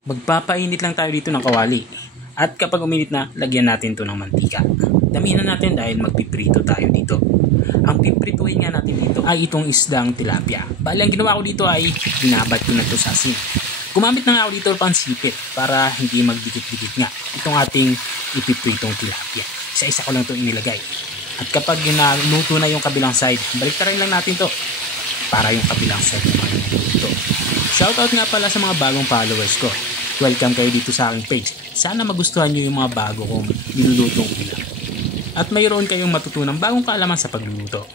Magpapainit lang tayo dito ng kawali. At kapag uminit na, lagyan natin to ng mantika. Damihan na natin dahil magpiprito tayo dito. Ang piprituhin nga natin dito ay itong isdang tilapia. Bali, ang ginawa ko dito ay binabad ko na to sa asin. Gumamit na nga ako dito pang sipit para hindi magdikit-dikit nga itong ating ipipritong tilapia. Isa-isa ko lang to inilagay. At kapag naluto na yung kabilang side, baliktarin lang natin to para yung kabilang side naman naluto. Shoutout nga pala sa mga bagong followers ko. Welcome kayo dito sa aking page. Sana magustuhan nyo yung mga bago kong nilulutong ulam. At mayroon kayong matutunang bagong kaalaman sa pagluluto.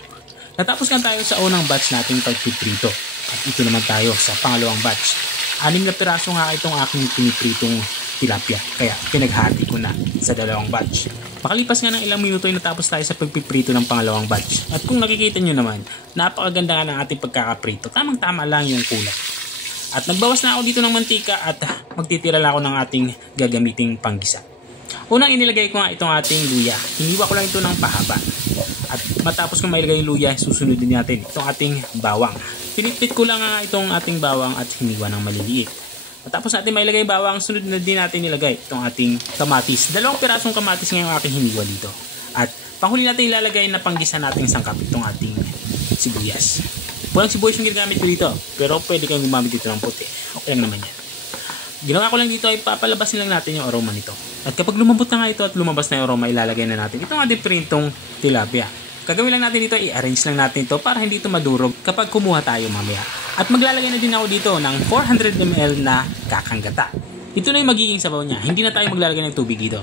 Natapos nga tayo sa unang batch nating pagpiprito. At ito naman tayo sa pangalawang batch. 6 na piraso nga itong aking pinipritong tilapia. Kaya pinaghati ko na sa dalawang batch. Makalipas nga ng ilang minuto ay natapos tayo sa pagpiprito ng pangalawang batch. At kung nakikita nyo naman, napakaganda nga ng ating pagkakaprito. Tamang-tama lang yung kulay. At nagbawas na ako dito ng mantika at magtitira lang ako ng ating gagamiting panggisa. Unang inilagay ko nga itong ating luya. Hiniwa ko lang ito ng pahaba. At matapos kong mailagay yung luya, susunod din natin itong ating bawang. Pinitpit ko lang nga itong ating bawang at hiniwa ng maliliit. Matapos natin mailagay bawang, sunod na din natin nilagay itong ating kamatis. 2 pirasong kamatis nga yung aking hiniwa dito. At panghuli natin ilalagay na panggisa nating sangkap itong ating sibuyas. Walang sibuyas yung ginagamit ko dito, pero pwede kayong gumamit dito ng puti. Okay lang naman yan. Ginawa ko lang dito ay papalabasin lang natin yung aroma nito. At kapag lumambot na nga ito at lumabas na yung aroma, ilalagay na natin itong ating printong tilapia. Gagawin lang natin dito, i-arrange lang natin ito para hindi ito madurog kapag kumuha tayo mamaya. At maglalagay na din ako dito ng 400 ml na kakanggata. Ito na yung magiging sabaw niya. Hindi na tayo maglalagay ng tubig dito.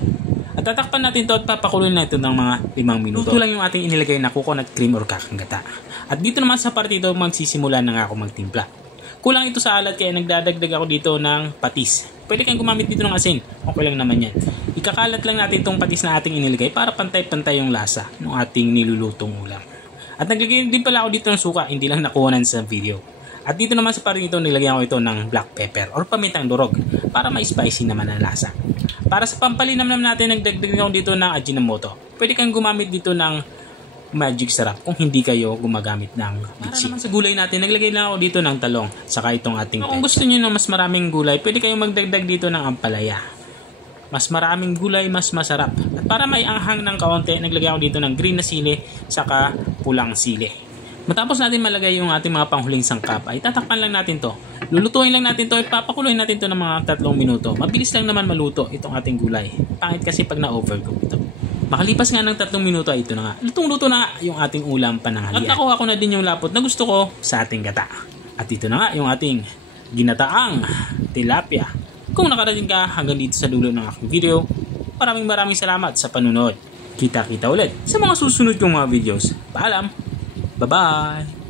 At tatakpan natin ito at papakuloyin na ito ng mga 5 minuto. Ito lang yung ating inilagay na coconut cream or kakanggata. At dito naman sa parte ito, magsisimula na nga ako magtimpla. Kulang ito sa alat kaya nagdadagdag ako dito ng patis. Pwede kayong gumamit dito ng asin. Okay lang naman yan. Ikakalat lang natin itong patis na ating inilagay para pantay-pantay yung lasa ng ating nilulutong ulam. At naglagay din pala ako dito ng suka, hindi lang nakuhanan sa video. At dito naman sa parte ito, nilagyan ko ito ng black pepper or pamintang durog para ma-spicy naman ang lasa. Para sa pampalinamnam natin, nagdagdag ako dito ng Ajinomoto. Pwede kayong gumamit dito ng magic sarap kung hindi kayo gumagamit ng bitsi. Para naman sa gulay natin, naglagay lang ako dito ng talong saka itong ating kung gusto niyo ng mas maraming gulay, pwede kayong magdagdag dito ng ampalaya. Mas maraming gulay, mas masarap. At para may anghang ng kaunti, naglagay ako dito ng green na sili saka pulang sili. Matapos natin malagay yung ating mga panghuling sangkap, ay tatakpan lang natin to. Lulutuin lang natin to, ipapakuloyin natin to ng mga 3 minuto. Mabilis lang naman maluto itong ating gulay. Pangit kasi pag na-overcook ito. Makalipas nga ng 3 minuto ay ito na nga. Lutong-luto na yung ating ulam pananghalian. At nakuha ko na din yung lapot na gusto ko sa ating gata. At ito na nga yung ating ginataang tilapia. Kung nakarating ka hanggang dito sa dulo ng aking video, maraming salamat sa panunood. Kita-kita ulit sa mga susunod kong mga videos. Paalam! Bye-bye!